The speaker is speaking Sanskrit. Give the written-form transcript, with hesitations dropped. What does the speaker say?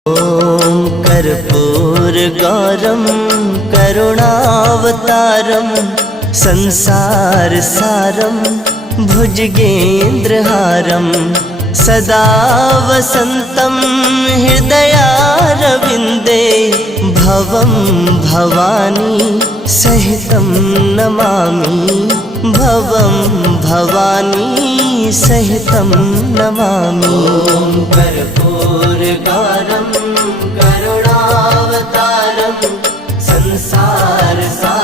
ॐ कर्पूरगौरं करुणावतारं संसारसारं भुजगेन्द्रहारं सदा वसन्तं हृदयारविन्दे भवं भवानी सहितं नमामि भवं भवानी सहितं नमामि। कर्पूरगौरं करुणावतारं संसारसारं